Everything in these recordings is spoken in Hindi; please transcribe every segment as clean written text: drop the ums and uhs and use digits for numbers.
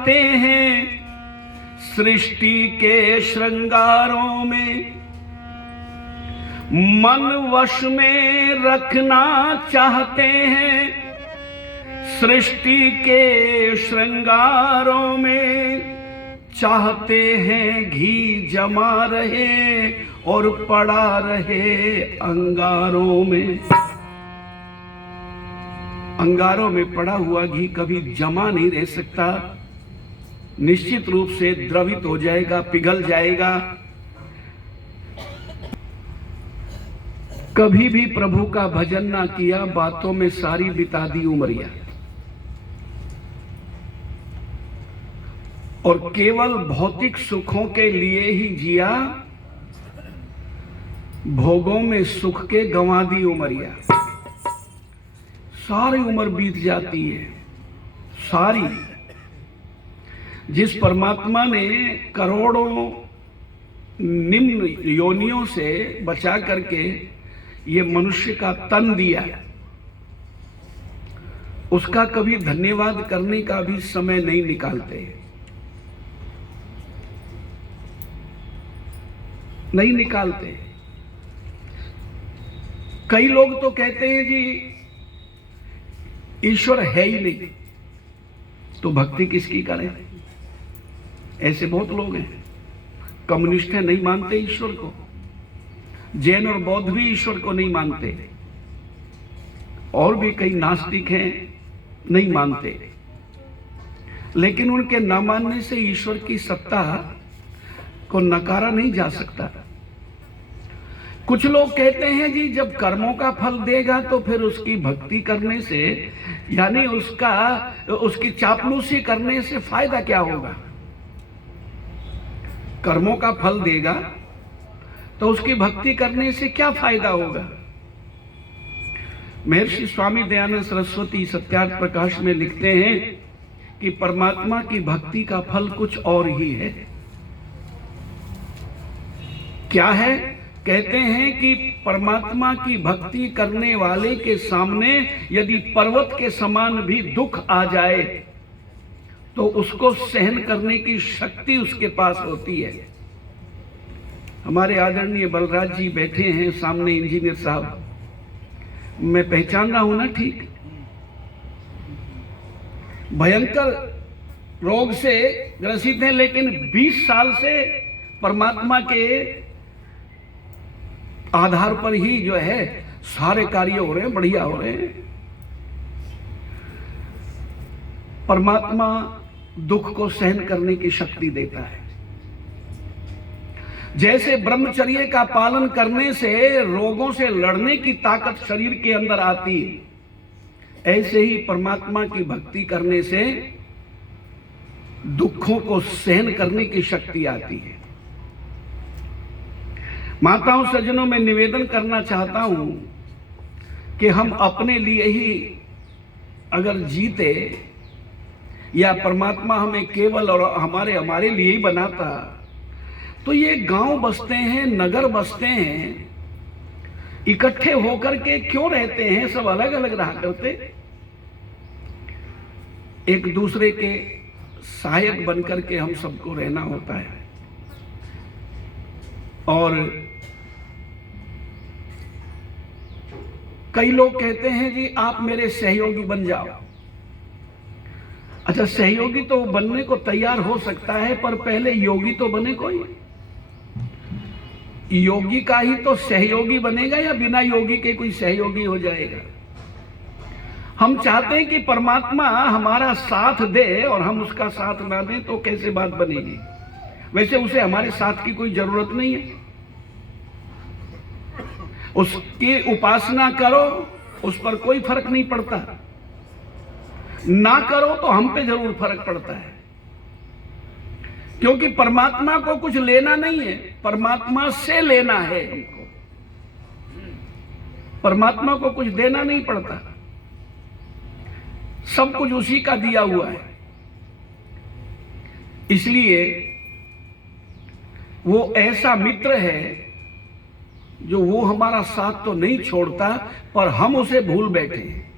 चाहते हैं, सृष्टि के श्रृंगारों में मन वश में रखना चाहते हैं, सृष्टि के श्रृंगारों में चाहते हैं घी जमा रहे और पड़ा रहे अंगारों में। अंगारों में पड़ा हुआ घी कभी जमा नहीं रह सकता, निश्चित रूप से द्रवित हो जाएगा, पिघल जाएगा। कभी भी प्रभु का भजन ना किया, बातों में सारी बिता दी उमरिया, और केवल भौतिक सुखों के लिए ही जिया, भोगों में सुख के गंवा दी उमरिया। सारी उम्र बीत जाती है, सारी। जिस परमात्मा ने करोड़ों निम्न योनियों से बचा करके ये मनुष्य का तन दिया, उसका कभी धन्यवाद करने का भी समय नहीं निकालते, नहीं निकालते। कई लोग तो कहते हैं जी ईश्वर है ही नहीं, तो भक्ति किसकी करें? ऐसे बहुत लोग हैं। कम्युनिस्ट हैं, नहीं मानते ईश्वर को। जैन और बौद्ध भी ईश्वर को नहीं मानते, और भी कई नास्तिक हैं, नहीं मानते। लेकिन उनके न मानने से ईश्वर की सत्ता को नकारा नहीं जा सकता। कुछ लोग कहते हैं जी जब कर्मों का फल देगा तो फिर उसकी भक्ति करने से, यानी उसकी चापलूसी करने से फायदा क्या होगा? कर्मों का फल देगा तो उसकी भक्ति करने से क्या फायदा होगा? महर्षि स्वामी दयानंद सरस्वती सत्यार्थ प्रकाश में लिखते हैं कि परमात्मा की भक्ति का फल कुछ और ही है। क्या है? कहते हैं कि परमात्मा की भक्ति करने वाले के सामने यदि पर्वत के समान भी दुख आ जाए तो उसको सहन करने की शक्ति उसके पास होती है। हमारे आदरणीय बलराज जी बैठे हैं सामने, इंजीनियर साहब, मैं पहचान रहा हूं ना ठीक? भयंकर रोग से ग्रसित हैं, लेकिन 20 साल से परमात्मा के आधार पर ही जो है सारे कार्य हो रहे हैं, बढ़िया हो रहे हैं। परमात्मा दुख को सहन करने की शक्ति देता है। जैसे ब्रह्मचर्य का पालन करने से रोगों से लड़ने की ताकत शरीर के अंदर आती है, ऐसे ही परमात्मा की भक्ति करने से दुखों को सहन करने की शक्ति आती है। माताओं सज्जनों, मैं निवेदन करना चाहता हूं कि हम अपने लिए ही अगर जीते, या परमात्मा हमें केवल और हमारे लिए ही बनाता, तो ये गांव बसते हैं, नगर बसते हैं, इकट्ठे होकर के क्यों रहते हैं? सब अलग अलग रहा करते, एक दूसरे के सहायक बनकर के हम सबको रहना होता है। और कई लोग कहते हैं जी आप मेरे सहयोगी बन जाओ। अच्छा, सहयोगी तो बनने को तैयार हो सकता है, पर पहले योगी तो बने कोई। योगी का ही तो सहयोगी बनेगा, या बिना योगी के कोई सहयोगी हो जाएगा? हम चाहते हैं कि परमात्मा हमारा साथ दे, और हम उसका साथ ना दें तो कैसे बात बनेगी? वैसे उसे हमारे साथ की कोई जरूरत नहीं है। उसकी उपासना करो, उस पर कोई फर्क नहीं पड़ता, ना करो तो हम पे जरूर फर्क पड़ता है। क्योंकि परमात्मा को कुछ लेना नहीं है, परमात्मा से लेना है हमको। परमात्मा को कुछ देना नहीं पड़ता, सब कुछ उसी का दिया हुआ है। इसलिए वो ऐसा मित्र है जो वो हमारा साथ तो नहीं छोड़ता, पर हम उसे भूल बैठे हैं।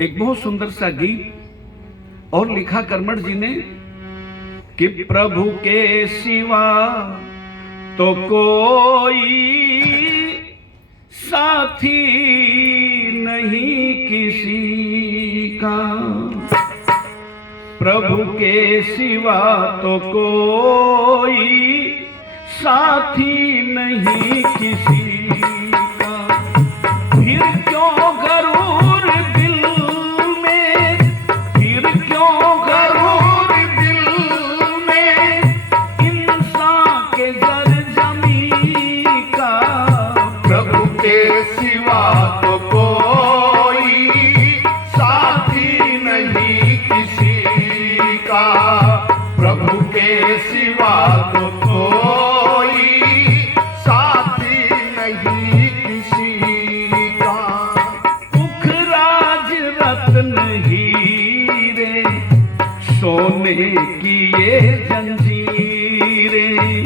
एक बहुत सुंदर सा गीत और लिखा कर्मठ जी ने कि प्रभु के सिवा तो कोई साथी नहीं किसी का, प्रभु के सिवा तो कोई साथी नहीं किसी का। फिर क्यों गरूर दिल में, फिर क्यों गरूर दिल में इंसान के जर जमी का। प्रभु के सिवा तो कोई साथी नहीं किसी का, प्रभु के सिवा तो कोई साथी नहीं किसी का। पुखराज रत्न हीरे सोने की ये जंजीरें,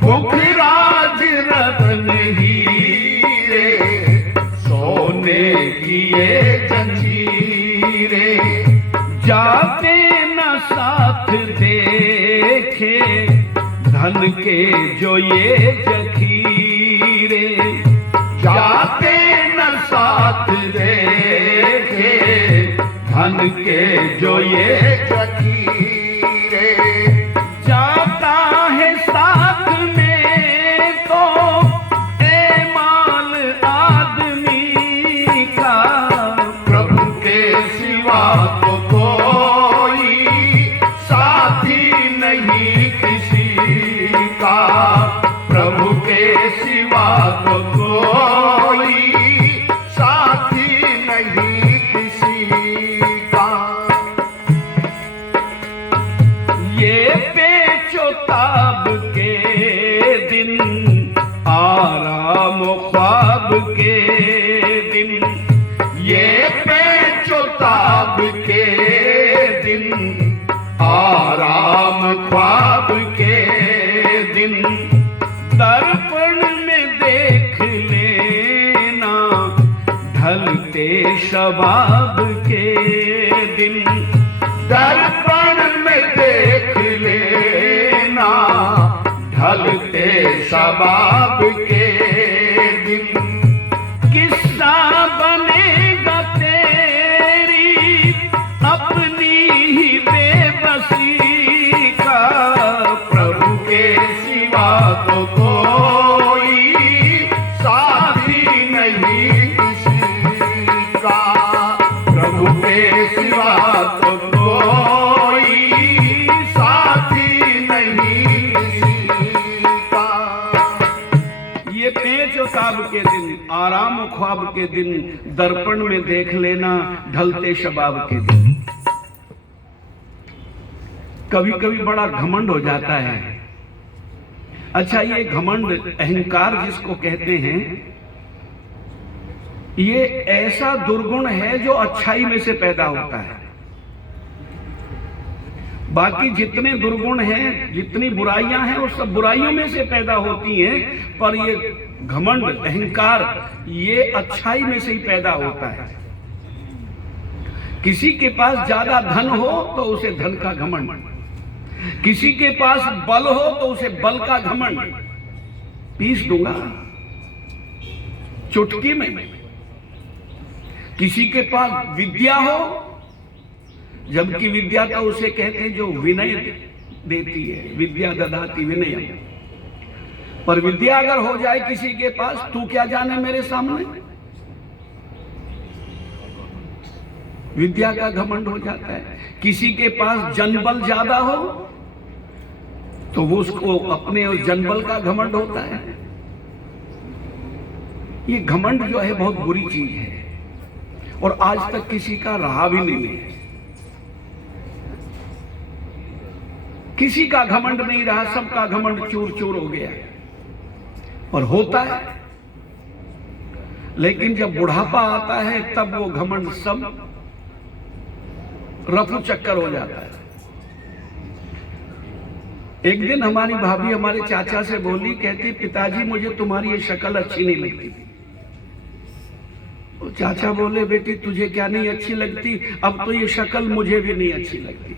पुखराज रत्न हीरे सोने की ये जंजीरें, जाते न साथ देखे धन के जो ये जखीरे। जाते न साथ देखे धन के जो ये जखीरे। जाता है साथ में तो ए माल आदमी का। प्रभु के सिवा तो कोई साथी नहीं किसी का, प्रभु के सिवा तो कोई साथी नहीं किसी का। ये पेचोताब के दिन, आराम ख्वाब के दिन, ये पेचोताब के दिन, आराम ख्वाब के दिन, दर्पण में देख लेना ढलते शबाब के दिन। दर्पण में देख लेना ढलते शबाब के दिन। किस्सा बनेगा तेरी अपनी ही बेबसी का। प्रभु के सिवा तो कोई साथी नहीं किसी का, प्रभु के सिवा तो कोई साथी नहीं किसी का। ये पेच और ताब के दिन, आराम और ख्वाब के दिन, दर्पण में देख लेना ढलते शबाब के दिन। कभी कभी बड़ा घमंड हो जाता है। अच्छा, ये घमंड, अहंकार जिसको कहते हैं, ये ऐसा दुर्गुण है जो अच्छाई में से पैदा होता है। बाकी जितने दुर्गुण हैं, जितनी बुराइयां हैं, वो सब बुराइयों में से पैदा होती हैं, पर ये घमंड, अहंकार, ये अच्छाई में से ही पैदा होता है। किसी के पास ज्यादा धन हो तो उसे धन का घमंड, किसी के पास बल हो तो उसे बल का घमंड। पीस दूंगा चुटकी में। किसी के पास विद्या हो, जबकि विद्या तो उसे कहते हैं जो विनय देती है, विद्या ददाति विनय। पर विद्या अगर हो जाए किसी के पास, तू क्या जाने मेरे सामने, विद्या का घमंड हो जाता है। किसी के पास जनबल ज्यादा हो तो वो उसको अपने उस जनबल का घमंड होता है। ये घमंड जो है बहुत बुरी चीज है, और आज तक किसी का रहा भी नहीं है। किसी का घमंड नहीं रहा, सबका घमंड चूर चूर हो गया। और होता है, लेकिन जब बुढ़ापा आता है तब वो घमंड सब रफू चक्कर हो जाता है। एक दिन हमारी भाभी हमारे चाचा से बोली, कहती पिताजी मुझे तुम्हारी ये शक्ल अच्छी नहीं लगती। वो चाचा बोले बेटी तुझे क्या नहीं अच्छी लगती, अब तो ये शक्ल मुझे भी नहीं अच्छी लगती।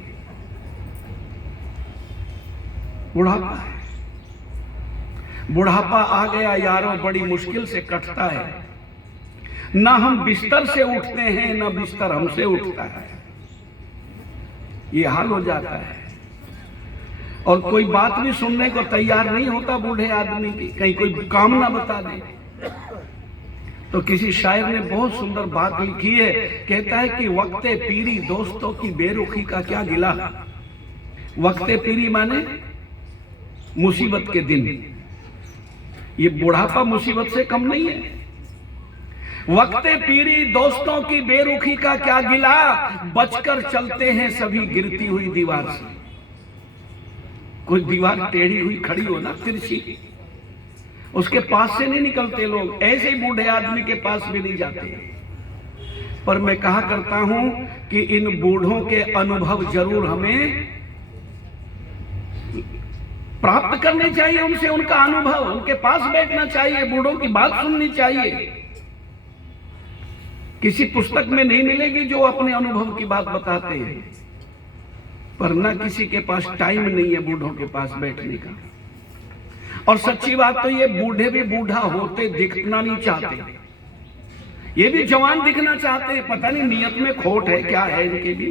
बुढ़ापा है, बुढ़ापा आ गया यारों, बड़ी मुश्किल से कटता है। ना हम बिस्तर से उठते हैं, ना बिस्तर हमसे उठता है। ये हाल हो जाता है। और कोई बात भी सुनने को तैयार नहीं होता बूढ़े आदमी की, कहीं कोई काम ना बता दे। तो किसी शायर ने बहुत सुंदर बात लिखी है, कहता है कि वक्ते पीरी दोस्तों की बेरुखी का क्या गिला। वक्ते पीरी माने मुसीबत के दिन। ये बुढ़ापा मुसीबत से कम नहीं है। वक्ते पीरी दोस्तों की बेरुखी का क्या गिला, बचकर चलते हैं सभी गिरती हुई दीवार से। कोई दीवार टेढ़ी हुई खड़ी हो ना, तिरछी, उसके पास से नहीं निकलते लोग। ऐसे ही बूढ़े आदमी के पास भी नहीं जाते। पर मैं कहा करता हूं कि इन बूढ़ों के अनुभव जरूर हमें प्राप्त करने चाहिए, उनसे उनका अनुभव, उनके पास बैठना चाहिए, बूढ़ों की बात सुननी चाहिए। किसी पुस्तक में नहीं मिलेगी जो अपने अनुभव की बात बताते हैं, पर ना किसी के पास टाइम नहीं है बूढ़ों के पास बैठने का। और सच्ची बात तो ये बूढ़े भी बूढ़ा होते दिखना नहीं चाहते, ये भी जवान दिखना चाहते हैं। पता नहीं नियत में खोट है क्या है इनके भी।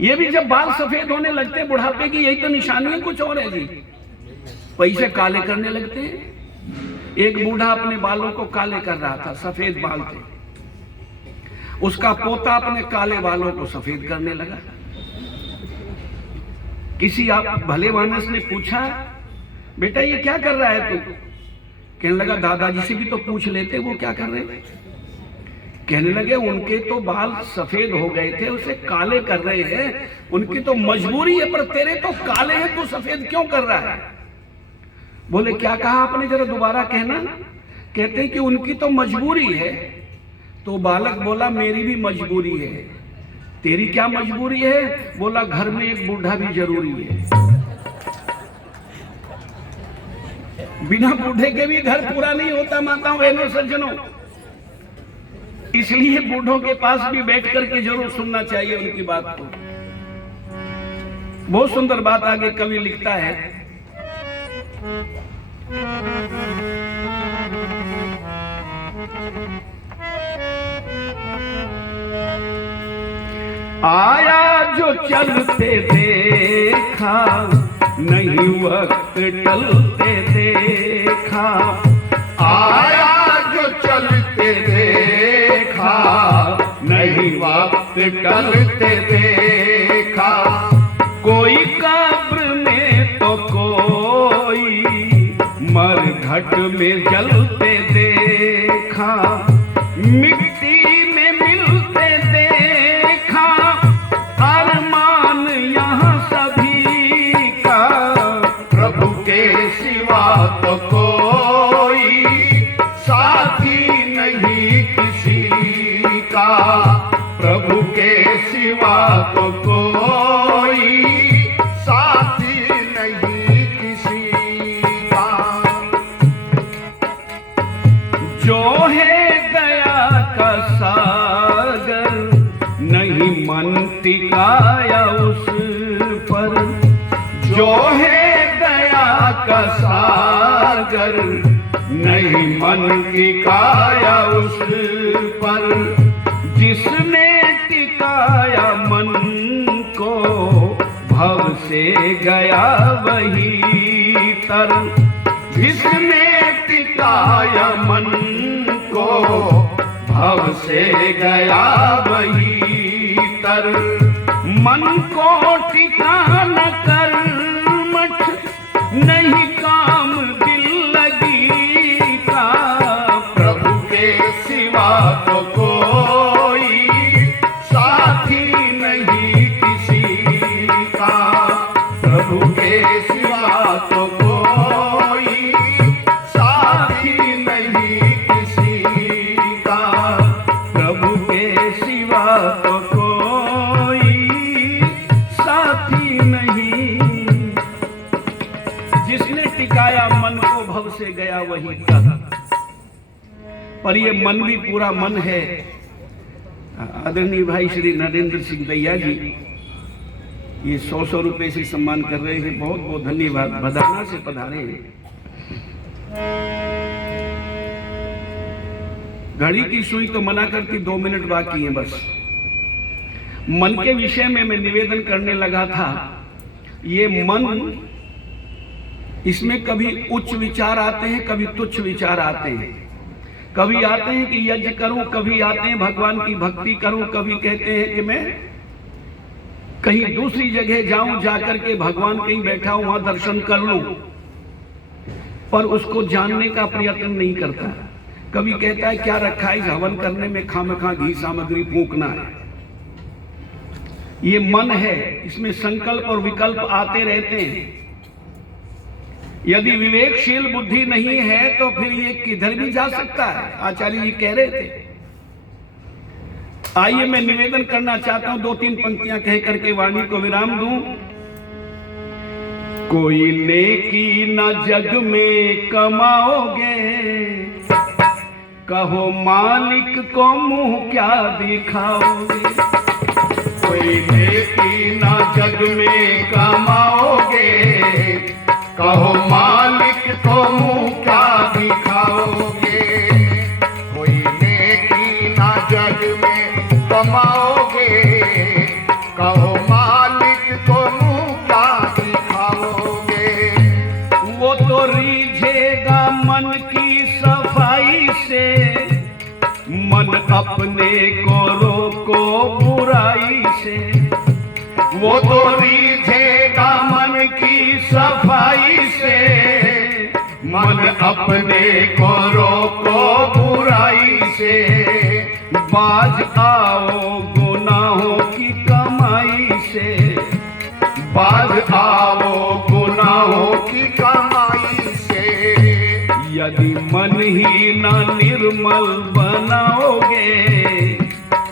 ये भी जब बाल सफेद होने लगते हैं बुढ़ापे की, यही तो निशानी है, कुछ और है जी। पैसे काले करने लगते हैं। एक बूढ़ा अपने बालों को काले कर रहा था, सफेद बाल थे, उसका पोता अपने काले बालों को सफेद करने लगा। किसी आप भले मानस ने पूछा, बेटा ये क्या कर रहा है तू? कहने लगा दादाजी से भी तो पूछ लेते वो क्या कर रहे हैं। कहने लगे उनके तो बाल सफेद हो गए थे, उसे काले कर रहे हैं, उनकी तो मजबूरी है, पर तेरे तो काले हैं, तू सफेद क्यों कर रहा है? बोले क्या कहा आपने, जरा दोबारा कहना। कहते हैं कि उनकी तो मजबूरी है। तो बालक बोला मेरी भी मजबूरी है। तेरी क्या मजबूरी है? बोला घर में एक बूढ़ा भी जरूरी है। बिना बूढ़े के भी घर पूरा नहीं होता माताओं बहनों सज्जनों। इसलिए बूढ़ों के पास भी बैठ करके जरूर सुनना चाहिए उनकी बात को। बहुत सुंदर बात आगे कवि लिखता है, आया जो चलते देखा, नहीं वक्त टलते देखा। आया जो चलते देखा, नहीं वक्त टलते देखा। कोई कब्र में तो कोई मरघट में जलते देखा। मिट्टी में मिलते देखा, अरमान यहाँ सभी का। प्रभु के सिवा तो कोई साथी नहीं किसी का। प्रभु के सिवा तो कोई साथी नहीं किसी का। जो है दया का सागर, नहीं मन टिकाया उस पर। जो है दया का सागर, नहीं मन टिकाया उस पर। जिसने टिकाया मन को, भव से गया वही तर। जिसने टिकाया मन को, भव से गया वही तर। मन को ठिकाना कर मठ, नहीं काम दिल लगी का। प्रभु के सिवा तो कोई साथी नहीं किसी का। प्रभु के सिवा तो कोई साथी नहीं किसी का। प्रभु के सिवा तो कोई साथी नहीं और ये मन भी पूरा मन है। आदरणीय भाई श्री नरेंद्र सिंह दैया जी ये 100 रुपए से सम्मान कर रहे हैं, बहुत बहुत धन्यवाद। बदाना से पधारे हैं। घड़ी की सुई तो मना करती, 2 मिनट बाकी है बस। मन के विषय में मैं निवेदन करने लगा था। ये मन, इसमें कभी उच्च विचार आते हैं, कभी तुच्छ विचार आते हैं। कभी आते हैं कि यज्ञ करूं, कभी आते हैं भगवान की भक्ति करूं, कभी कहते हैं कि मैं कहीं दूसरी जगह जाऊं, जाकर के भगवान कहीं बैठा हूं वहां दर्शन कर लूं, पर उसको जानने का प्रयत्न नहीं करता। कभी कहता है क्या रखा है इस हवन करने में, खामखा घी सामग्री फूंकना है। ये मन है, इसमें संकल्प और विकल्प आते रहते हैं। यदि विवेकशील बुद्धि नहीं है तो फिर ये किधर भी जा सकता है, आचार्य जी कह रहे थे। आइए मैं निवेदन करना चाहता हूं, 2-3 पंक्तियां कह करके वाणी को विराम दूं। कोई नेकी न जग में कमाओगे, कहो मालिक को मुंह क्या दिखाओगे। कोई नेकी न जग में कमाओगे, कहो मालिक को मुंह क्या दिखाओगे। कोई नेकी न जग में कमाओगे, कहो मालिक को मुंह क्या दिखाओगे। वो तो रीझेगा मन की सफाई से, मन अपने को रोको बुराई से। वो तो रीझेगा मन की सफाई से, मन अपने को रोको बुराई से। बाज आओ गुनाहों की कमाई से, बाज आओ गुनाहों की कमाई से। यदि मन ही न निर्मल बनाओगे,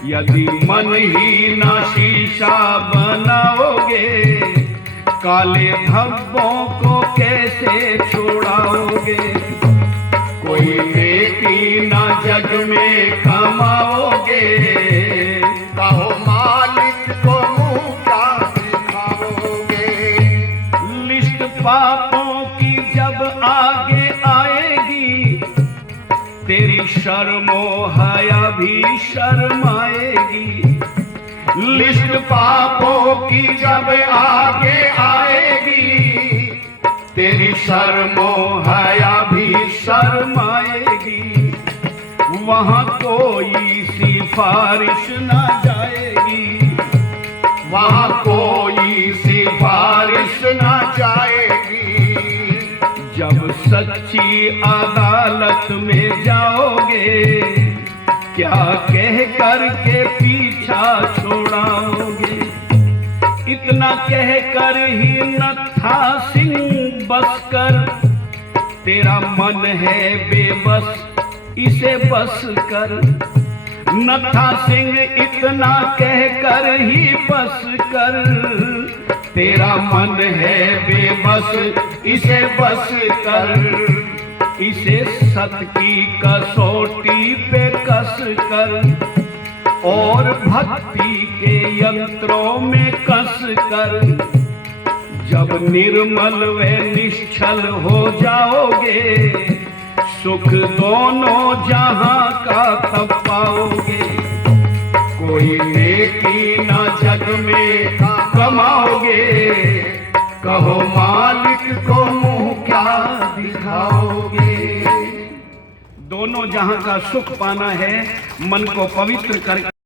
यदि मन ही न शीशा बनाओगे, काले धब्बों को कैसे छोड़ाओगे। कोई नेकी न जग में कमाओगे, कहो मालिक को मुंह क्या दिखाओगे। लिस्ट पापों की जब आगे आएगी, तेरी शर्मो हया भी शर्माएगी। लिस्ट पापों की जब आगे आएगी, तेरी शर्मो हया भी शर्माएगी। वहां कोई सिफारिश ना जाएगी, वहां कोई सिफारिश न जाएगी। जब सच्ची अदालत में जाओगे, क्या कह करके पीछा छोड़ाओगे। इतना कह कर ही नत्था सिंह बस कर, तेरा मन है बेबस इसे बस कर। नत्था सिंह इतना कह कर ही बस कर, तेरा मन है बेबस इसे बस कर। इसे सत की कसौटी पे कस कर, और भक्ति के यंत्रों में कस कर। जब निर्मल व निश्चल हो जाओगे, सुख दोनों जहां का तब पाओगे। कोई नेकी न जग में कमाओगे, कहो मालिक को मुंह क्या दिखाओगे। दोनों जहां का सुख पाना है, मन को पवित्र कर